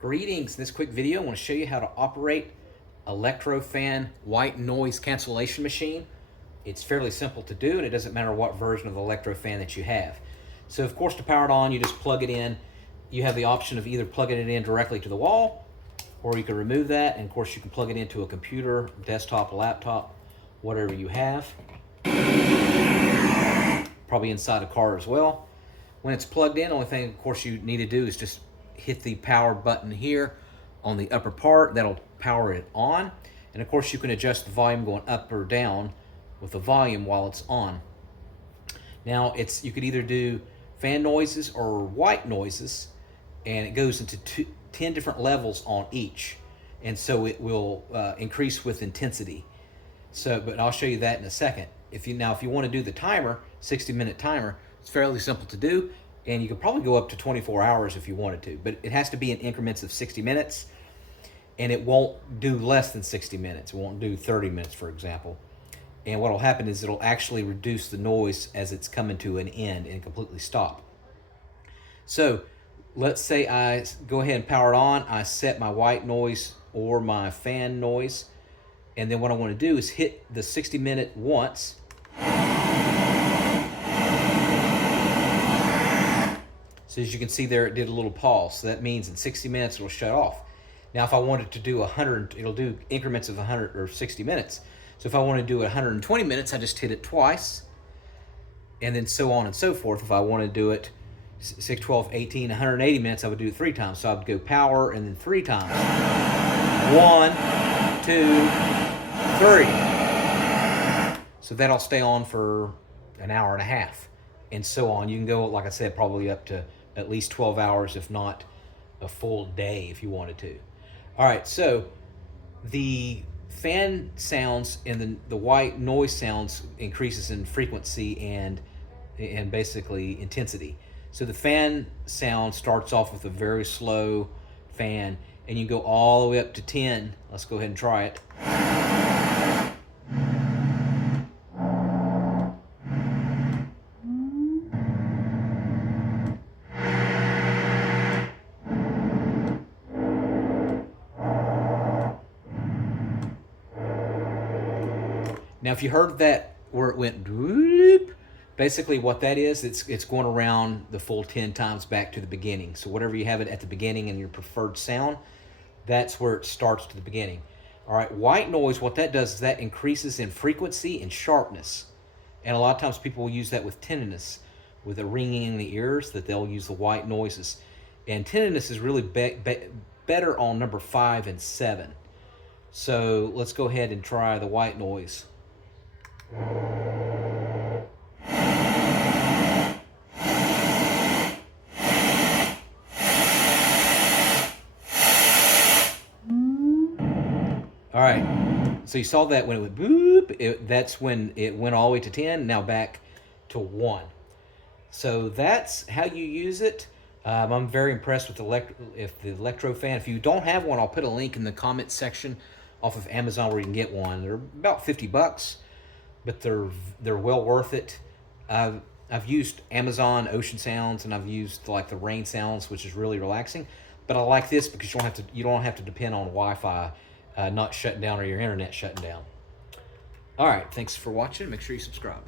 Greetings. In this quick video, I want to show you how to operate a LectroFan white noise cancellation machine. It's fairly simple to do, and it doesn't matter what version of the LectroFan that you have. So of course, to power it on, you just plug it in. You have the option of either plugging it in directly to the wall, or you can remove that, and of course you can plug it into a computer, desktop, laptop, whatever you have. Probably inside a car as well. When it's plugged in, the only thing of course you need to do is just hit the power button here on the upper part. That'll power it on. And of course you can adjust the volume going up or down with the volume while it's on. Now you could either do fan noises or white noises, and it goes into 10 different levels on each. And so it will increase with intensity. But I'll show you that in a second. If you want to do the timer, 60-minute timer, it's fairly simple to do. And you could probably go up to 24 hours if you wanted to, but it has to be in increments of 60 minutes, and it won't do less than 60 minutes. It won't do 30 minutes, for example. And what will happen is it'll actually reduce the noise as it's coming to an end and completely stop. So let's say I go ahead and power it on. I set my white noise or my fan noise, and then what I want to do is hit the 60-minute once. So as you can see there, it did a little pause. So that means in 60 minutes, it'll shut off. Now, if I wanted to do 100, it'll do increments of 100 or 60 minutes. So if I want to do 120 minutes, I just hit it twice, and then so on and so forth. If I want to do it 6, 12, 18, 180 minutes, I would do it 3 times. So I would go power and then 3 times. 1, 2, 3. So that'll stay on for an hour and a half, and so on. You can go, like I said, probably up to at least 12 hours, if not a full day if you wanted to. All right, so the fan sounds and the white noise sounds increases in frequency and basically intensity. So the fan sound starts off with a very slow fan, and you go all the way up to 10. Let's go ahead and try it. Now, if you heard that where it went doop, basically what that is, it's going around the full 10 times back to the beginning. So whatever you have it at the beginning in your preferred sound, that's where it starts to the beginning. All right, white noise, what that does is that increases in frequency and sharpness. And a lot of times people will use that with tinnitus, with a ringing in the ears, that they'll use the white noises. And tinnitus is really better on number 5 and 7. So let's go ahead and try the white noise. All right, so you saw that when it went boop, that's when it went all the way to 10, now back to 1. So that's how you use it. I'm very impressed with the LectroFan. If you don't have one, I'll put a link in the comment section off of Amazon where you can get one. They're about $50, but they're well worth it. I've used Amazon Ocean Sounds, and I've used like the rain sounds, which is really relaxing. But I like this because you don't have to depend on Wi-Fi not shutting down or your internet shutting down. All right, thanks for watching. Make sure you subscribe.